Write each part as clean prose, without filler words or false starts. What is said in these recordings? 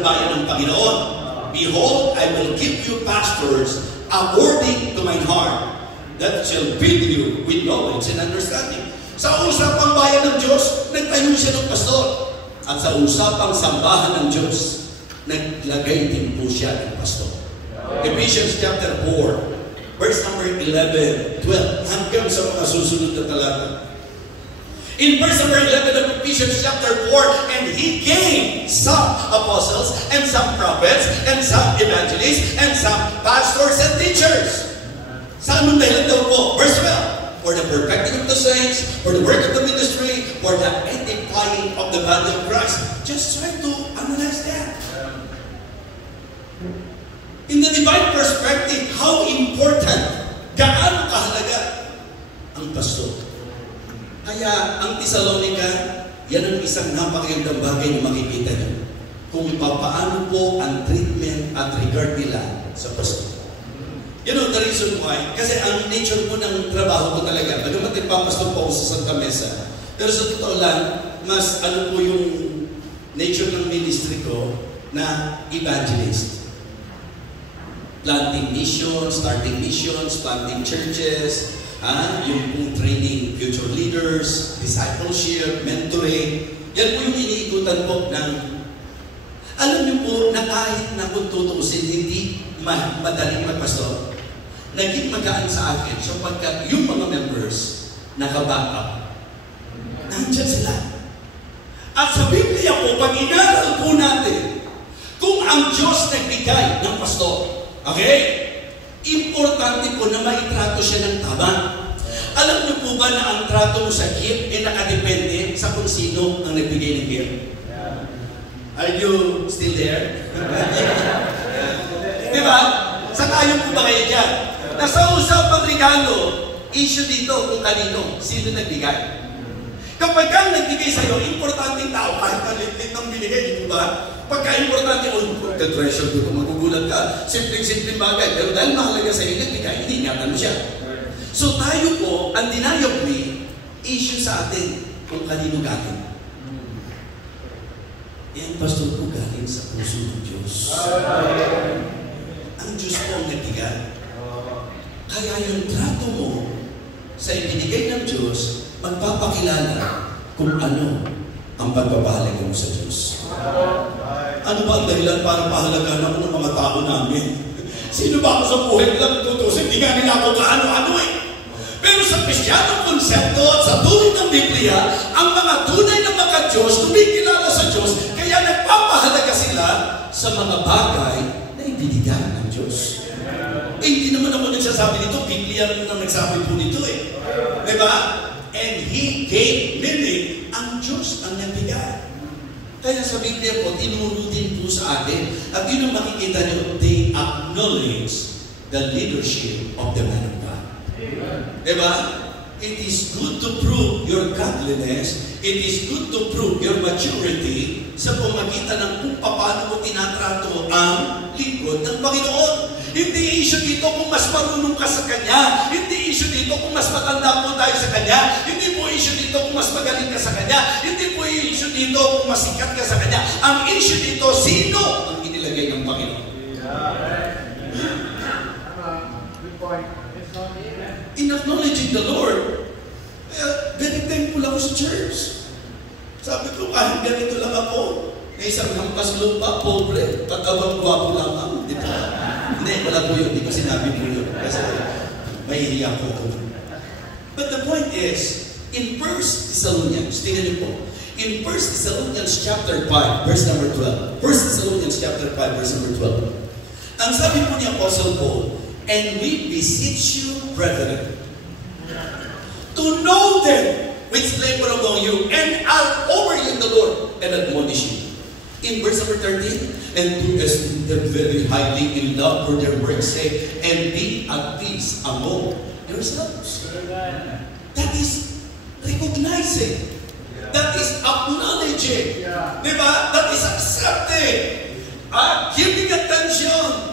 ng bayan ng Panginoon. Behold, I will give you pastors according to my heart, that shall feed you with knowledge and understanding. Sa usapang bayan ng Diyos, nagtayo siya ng pastor. At sa usapang sambahan ng Diyos, naglagay din po siya ng pastor. Ephesians chapter 4, verse number 11, 12, hanggang sa mga susunod na talata. In verse number 11 of Ephesians chapter 4, and he gave some apostles, and some prophets, and some evangelists, and some pastors and teachers. Sa anong dahilan daw po? Verse 12, for the perfecting of the saints, for the work of the ministry, for the edifying of the body of Christ. Just try to analyze that. In the divine perspective, how important, gaano kahalaga ang pastor. Kaya ang Thessalonica, yan ang isang napakagandang bagay na makikita nyo. Kung paano po ang treatment at regard nila sa pastor. You know the reason why? Kasi ang nature po ng trabaho ko talaga, bagamat nagpapastor po ako sa Santa Mesa, pero sa totoo lang, mas ano po yung nature ng ministry ko na evangelist. Planting missions, starting missions, planting churches, yung pong training future leaders, discipleship, mentoring. Yan po yung iniikutan po ng, alam niyo po na kahit na kung tutuusin, hindi madaling magpastor, naging magaan sa akin sapagkat yung mga members naka-back up. Nandiyan sila. At sa Biblia po, pag inaral po natin, kung ang Diyos nagbigay ng pastor, okay? Importante po na maitrato siya ng tama. Alam niyo po ba na ang trato mo sa gift ay nakadepende sa kung sino ang nagbigay ng gift? Are you still there? Di ba? Sakayon po ba kayo dyan? Nasa usapang regalo, issue dito kung kanino, sino nagbigay. Kapag kang nagbigay sa'yo, importanteng tao, kahit kalit-lit ng binigay, di ba? Pagka-importante, the treasure ko, magugulat ka, simpleng-simpleng bagay, pero dahil mahalaga sa iyo, nagbigay, iningatan mo siya. So tayo po, ang dinayogly, issue sa atin kung kanino galing. Yan, pastor ko, galing sa puso ng Diyos. Ang Diyos po ang nagbigay. Kaya yung trato mo sa ibinigay ng Diyos, magpapakilala kung ano ang pagpapahalaga mo sa Diyos. Ano ba ang dahilan para pahalagaan ako ng mga tao namin? Sino ba ako sa buhay lang tutusin? Hindi nga nila ako kaano-ano eh. Pero sa Kristyanong konsepto at sa tunay ng Biblia, ang mga tunay na mga Diyos, kumikilala sa Diyos, kaya nagpapahalaga sila sa mga bagay na ibinigay ng Diyos. Eh, hindi naman ako nagsasabi nito, Biblia naman ang nagsabi po nito eh. Diba? And He gave, meaning, ang Diyos ang nagbigay. Kaya sa Biblia po, tinuro din po sa atin, at yun ang makikita nyo, they acknowledge the leadership of the man of God. Diba? It is good to prove your godliness. It is good to prove your maturity sa pamagitan ng kung paano mo tinatrato ang lingkod ng Panginoon. Hindi issue dito kung mas marunong ka sa Kanya. Hindi issue dito kung mas matanda po tayo sa Kanya. Hindi po issue dito kung mas magaling ka sa Kanya. Hindi po issue dito kung mas sikat ka sa Kanya. Ang issue dito, sino ang inilagay ng Panginoon? Good point. In acknowledging the Lord, very thankful ako sa church. Sabi ko, kahit ganito lang ako, na isang hampas lupa, pobre, pagkabang gwapo lamang. Di ba? Hindi, wala po yun. Di ko sinabi po yun. Kasi mahihiya po ako. But the point is, in 1 Thessalonians, tingnan niyo po, in 1 Thessalonians chapter 5, verse number 12. 1 Thessalonians chapter 5, verse number 12. Ang sabi po ni Apostle Paul, and we beseech you, brethren, to know them which labor among you and are over you in the Lord and admonish you. In verse number 13, and do esteem them very highly in love for their work's sake, and be at peace among yourselves. That is recognizing. That is acknowledging. Diba? That is accepting. Giving attention.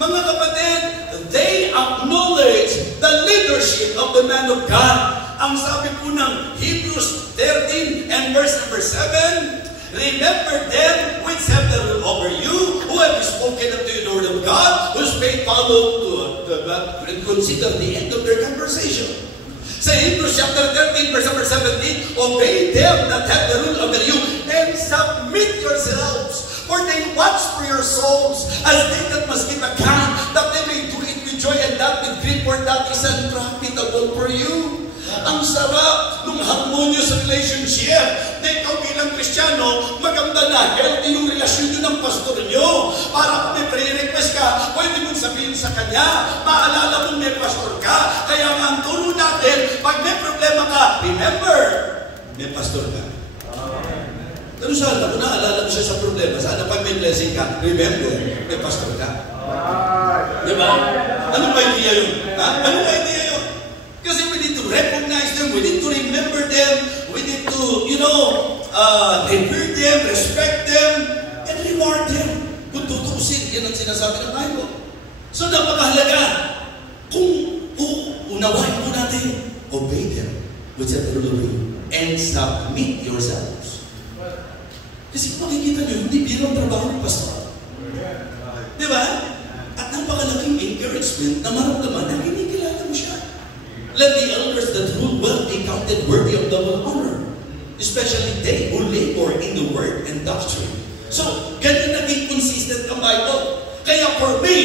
Mga kapatid, they acknowledge the leadership of the man of God. Ang sabi po ng Hebrews 13 and verse number 7, remember them which have the rule over you, faith followed and consider the end of their conversation. Sa Hebrews chapter 13, verse number 17, obey them that have the rule over you and submit yourselves, for they watch for your souls as they that must give account, that they may do it with joy and not with grief, for that is unprofitable for you. Ang sarap ng harmonious relationship na ikaw bilang Kristiyano, maganda na, healthy yung relasyon nyo ng pastor nyo. Para kung may prayer request ka, pwede mong sabihin sa kanya, maalala mong may pastor ka. Kaya nga ang turo natin, pag may problema ka, remember, may pastor ka. Pero sana, kung naalala mo siya sa problema, sana pag may blessing ka, remember, may pastor ka. Diba? Ano ba idea yun? Ha? Ano ba idea yun? Kasi we need to recognize them, we need to remember them, we need to, revere them, respect them, and reward them. Kung tutusin, yan ang sinasabi ng Bible. So, napakahalaga. Kung unawain mo natin, obey them, which I will do you, and submit yourselves. Kasi kung makikita nyo, hindi birang trabaho ng pastor. Di ba? At napakalaking encouragement na maramdaman na kinikilala mo siya. Let the elders that rule well be counted worthy of double honor, especially they who labor in the word and doctrine. So, ganyan naging consistent ang Bible. Kaya for me,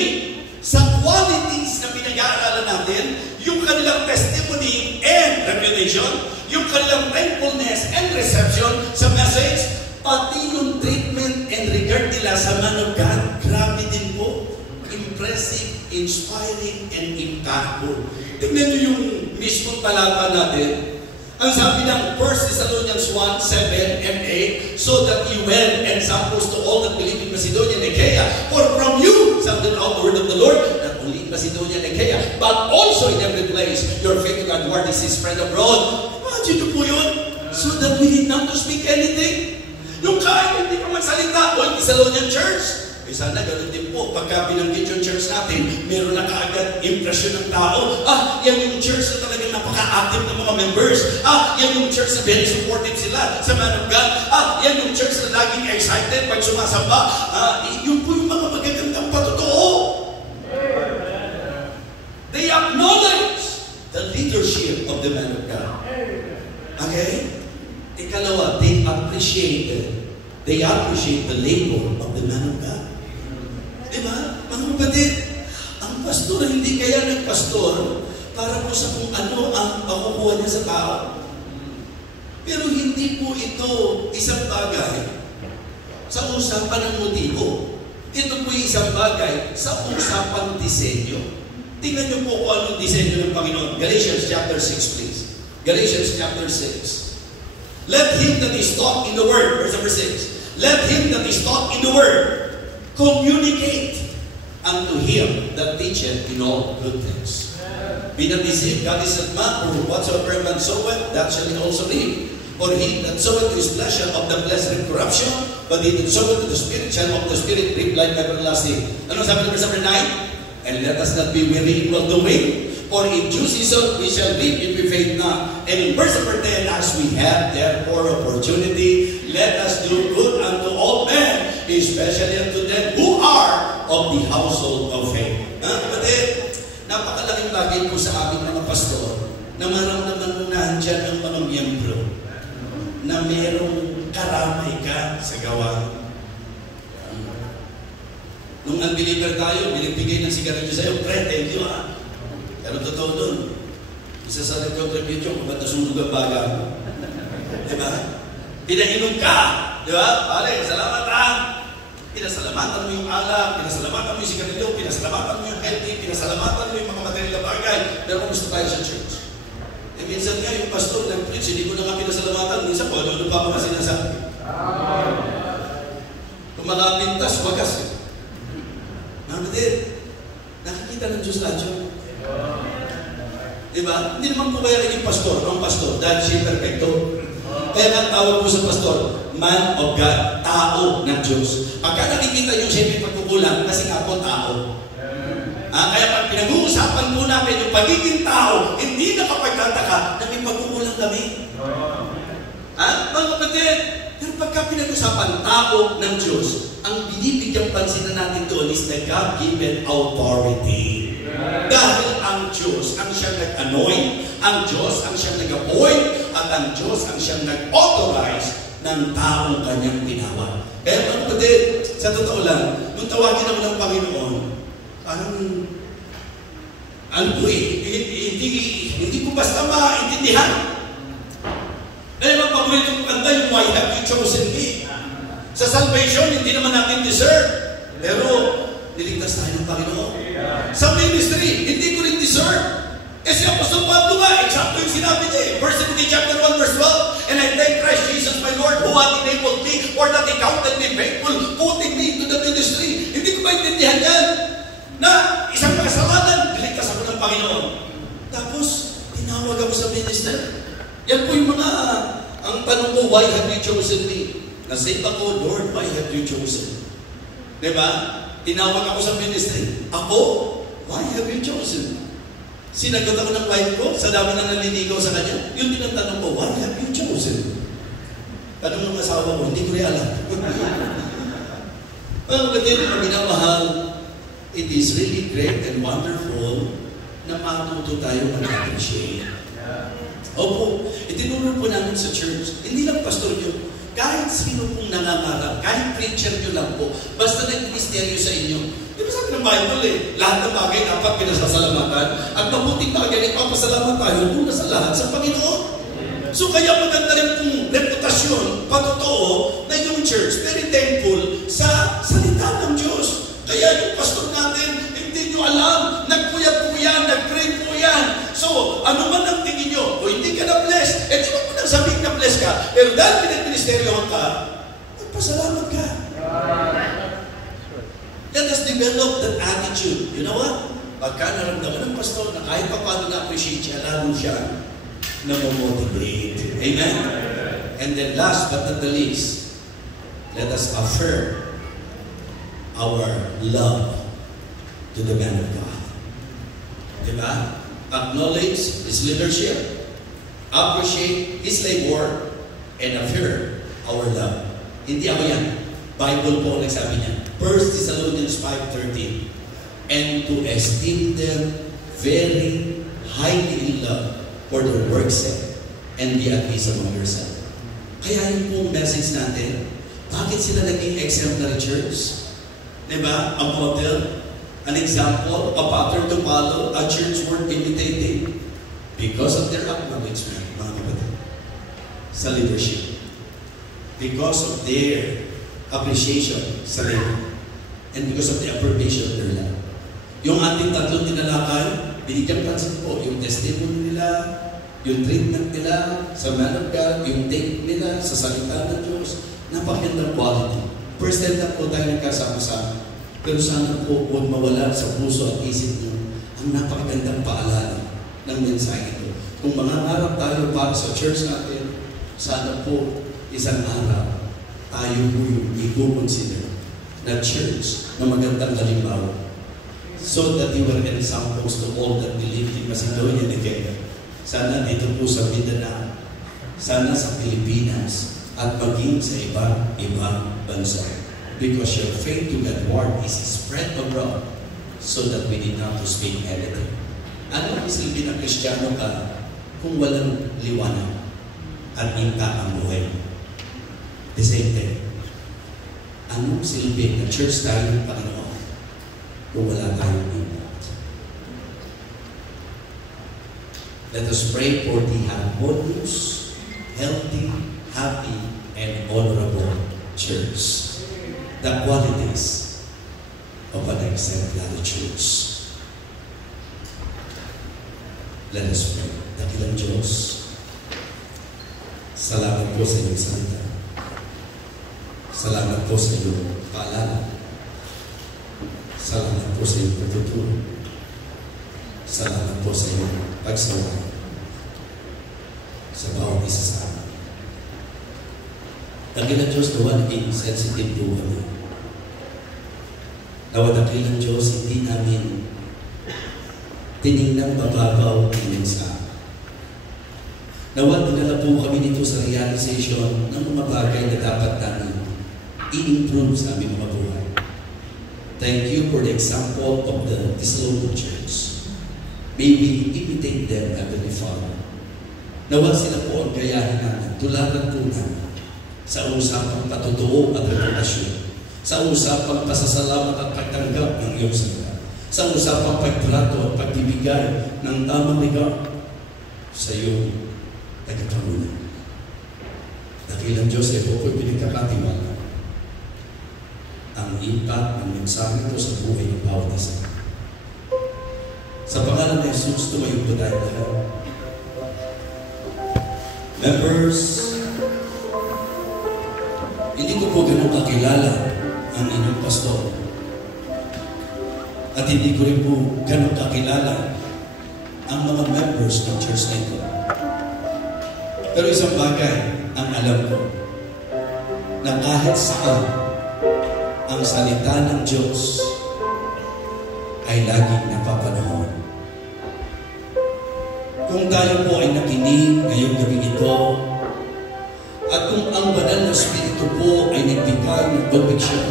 sa qualities na pinag-aaralan natin, yung kanilang testimony and revelation, yung kanilang thankfulness and reception sa message, pati yung treatment and regard nila sa man of God, grabe din po. Impressive, inspiring, and impactful. Tignan niyo yung mismong talata natin. Ang sabi ng 1 Thessalonians 1, 7 and 8, so that you went and samples to all that believe in Macedonia and Achaia. For from you sounded out the word of the Lord, not only in Macedonia and Achaia, but also in every place. Your faith in God is spread abroad. Imagine niyo po yun. So that we need not to speak anything. Yung kahit hindi ka magsalita, all Thessalonian church. Eh sana ganun din po, pagka binanggit yung church natin, meron na kaagad impression ng tao. Yan yung church na talagang napaka-active ng mga members. Yan yung church na very supportive sila sa man of God. Yan yung church na laging excited pag sumasamba. Yun po yung mga magagandang patotoo. They acknowledge the leadership of the man of God. Okay? Ikalawa, they appreciate the labor of the man of God. Diba? Mga kapatid, ang pastor hindi kaya nagpastor para po sa kung ano ang makukuha niya sa tao. Pero hindi po ito isang bagay sa usapan ng motibo. Ito po isang bagay sa usapang disenyo. Tingnan niyo po kung anong disenyo ng Panginoon. Galatians chapter 6, please. Galatians chapter 6. Let him that is taught in the word, verse number 6. Let him that is taught in the word communicate unto him that teacheth in all good things. Be not deceived, God is not man, for whatsoever man soweth, that shall he also reap. For he that soweth to his flesh shall of the flesh reap corruption, but he that soweth to the Spirit shall of the Spirit reap life everlasting. Ano sabi ng verse number 9? And let us not be weary in well doing, for in due season we shall reap if we faint not. And in verse number 10, as we have therefore opportunity, let us do good unto all men, especially unto them who are of the household of faith. Kapatid, napakalaking bagay po sa aming mga pastor na maramdaman mo na andyan ang mga miyembro na merong karamay ka sa gawa. Nung unbeliever tayo, binibigay ng sigarilyo sa'yo, pre, thank you Pero totoo dun, isa sa nag-contribute yung ba't nasunog ang baga mo? Diba? Pinainom ka! Diba? Pare, salamat Pinasalamatan mo yung alak, pinasalamatan mo yung sigarilyo, pinasalamatan mo yung healthy, pinasalamatan mo yung mga material na bagay. Pero kung gusto tayo sa church. Minsan nga yung pastor nag-preach, hindi ko na nga pinasalamatan. Minsan po, ano pa mga sinasabi? Kung mga pintas, wagas. Kapatid, nakikita ng Diyos radyo. Diba? Hindi naman po kaya naging pastor, ang pastor, dahil siya perfecto. Kaya ang tawag po sa pastor, man of God, tao ng Diyos. Pagka nakikita nyo siya may pagkukulang, kasi nga po tao. Kaya pag pinag-uusapan po namin yung pagiging tao, hindi nakapagtataka na may pagkukulang kami. Mga kapatid, pero pagka pinag-usapan tao ng Diyos, ang binibigyan binibigyang pansin na natin doon is the God-given authority. Dahil ang Diyos ang siyang nag-anoint, ang Diyos ang siyang nag-appoint, at ang Diyos ang siyang nag-authorize ng taong kanyang tinawag. Kaya mga kapatid, sa totoo lang, nung tawagin ako ng Panginoon, parang, hindi ko basta maintindihan. Dahil ang paborito kong kanta, yung Why Have You Chosen Me? Sa salvation, hindi naman natin deserve. Pero, niligtas tayo ng Panginoon. Sa ministry, hindi ko rin deserve. Kasi Apostol Pablo nga, eksakto yung sinabi niya. 1 Timothy chapter 1 verse 12, and I thank Christ Jesus my Lord, who hath enabled me, or that he counted me faithful, putting me into the ministry. Hindi ko maintindihan yan. Na isang makasalanan, niligtas ako ng Panginoon. Tapos, tinawag ako sa ministry. Yan po yung mga, ang tanong ko, why have you chosen me? Nasave ako, Lord, why have you chosen? Diba? Tinawag ako sa ministry. Ako, why have you chosen? Sinagot ako ng wife ko, sa dami na naliligaw sa kanya. Yun din ang tanong ko, why have you chosen? Tanong ng asawa ko, hindi ko rin alam. Ang ganyan, ang minamahal, it is really great and wonderful na matuto tayo mag-appreciate. Opo, itinuro po namin sa church, hindi lang pastor nyo, kahit sino pong nangangarap, kahit preacher nyo lang po, basta nag-ministeryo sa inyo. Di ba sabi ng Bible lahat ng bagay dapat pinasasalamatan, at mabuting bagay, ipapasalamat tayo muna sa lahat sa Panginoon. So kaya maganda rin pong reputasyon, patotoo, na yung church, very thankful sa salita ng Diyos. Kaya yung pastor natin, hindi nyo alam, nagpuyat po yan, nag-pray po yan. So, ano man ang tingin nyo, kung hindi ka na-bless, di ba mo nang sabihin na-bless ka, pero dahil pinag-ministeryohan ka, magpasalamat ka. Let us develop that attitude. You know what? Pagka naramdaman ng pastor na kahit pa paano na-appreciate siya, lalo siya na-motivate. Amen? And then last but not the least, let us affirm our love to the man of God. Diba? Acknowledge his leadership, appreciate his labor, and affirm our love. Hindi ako yan. Bible po nagsabi niya. 1 Thessalonians 5:13, and to esteem them very highly in love for their work's sake, and be at peace among yourselves. Kaya yung pong message natin, bakit sila naging exemplary church? Diba? A model, an example, a pattern to follow, a church worth imitating. Because of their acknowledgement, mga kapatid, sa leadership. Because of their appreciation sa labor. And because of the approbation of their life. Yung ating tatlong tinalakay, binigyan pansin po, yung testimony nila, yung treatment nila sa man of God, yung take nila sa salita ng Diyos, napakagandang quality. First time na po tayo nagkasama-sama. Pero sana po huwag mawala sa puso at isip niyo ang napakagandang paalala ng mensahe ito. Kung mangangarap tayo para sa church natin, sana po isang araw tayo po yung i-consider na church na magandang halimbawa, so that you were examples to all that believed in Macedonia and Achaia. Sana dito po sa Mindanao, sana sa Pilipinas, at maging sa ibang bansa. Because your faith to God word is spread abroad, so that we did not to speak anything. Ano ang silbi ng Kristiyano ka kung walang liwanag at intact ang buhay? The same thing. Anong silbi ng church tayo ng Panginoon kung wala tayong impact? Let us pray for the harmonious, healthy, happy, and honorable church. The qualities of an exemplary church. Let us pray. Dakilang Diyos, salamat po sa iyong salita. Salamat po sa iyong paalala. Salamat po sa iyong pagtutulong. Salamat po sa iyong pagsaway sa bawat isa sa amin. Dakilang Diyos, nawa naging sensitive po kami. Nawa dakilang Diyos, hindi namin tinignan mababaw ang mensahe. Nawa dinala po kami dito sa realization ng mga bagay na dapat namin i-improve sa aming mga buhay. Thank you for the example of this local church. Maybe imitate them, Heavenly Father. Nawa sila po ang gayahin namin, tularan po namin sa usapang patutuo at reputasyon, sa usapang pasasalamat at pagtanggap ng iyong salita, sa usapang pagtrato at pagbibigay ng tamang regard sa iyong tagapangunan. Dakilang Diyos ay po ko'y pinagkakatiwala ang impact ng mensahe ito sa buhay ng bawat isa. Sa pangalan ng Jesus, tumayo po tayo lahat. Members, hindi ko po ganun kakilala ang inyong pastor. At hindi ko rin po ganun kakilala ang mga members ng church na ito. Pero isang bagay ang alam ko, na kahit saan ang salita ng Diyos ay laging napapanahon. Kung tayo po ay nakinig ngayong gabi ito, at kung ang banal na Espiritu po ay nagbigay ng conviction,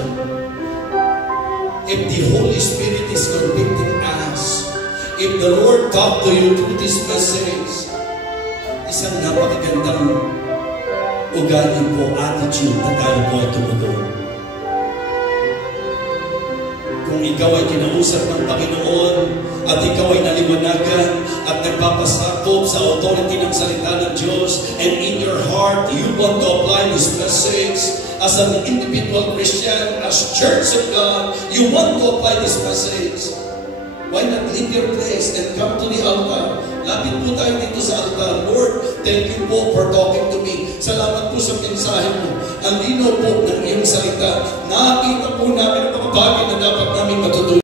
if the Holy Spirit is convicting us, if the Lord talk to you through this message, isang napakagandang ugali po, attitude na tayo po ay tumugon. Kung ikaw ay kinausap ng Panginoon at ikaw ay naliwanagan at nagpapasakop sa authority ng salita ng Diyos, and in your heart you want to apply this message as an individual Christian, as Church of God, you want to apply this message, why not leave your place and come to the altar? Lapit po tayo dito sa altar. Lord, thank you po for talking to me. Salamat po sa mensahe mo. Ang linaw po ng iyong salita. Nakita po namin ang mga bagay na dapat namin matutunan.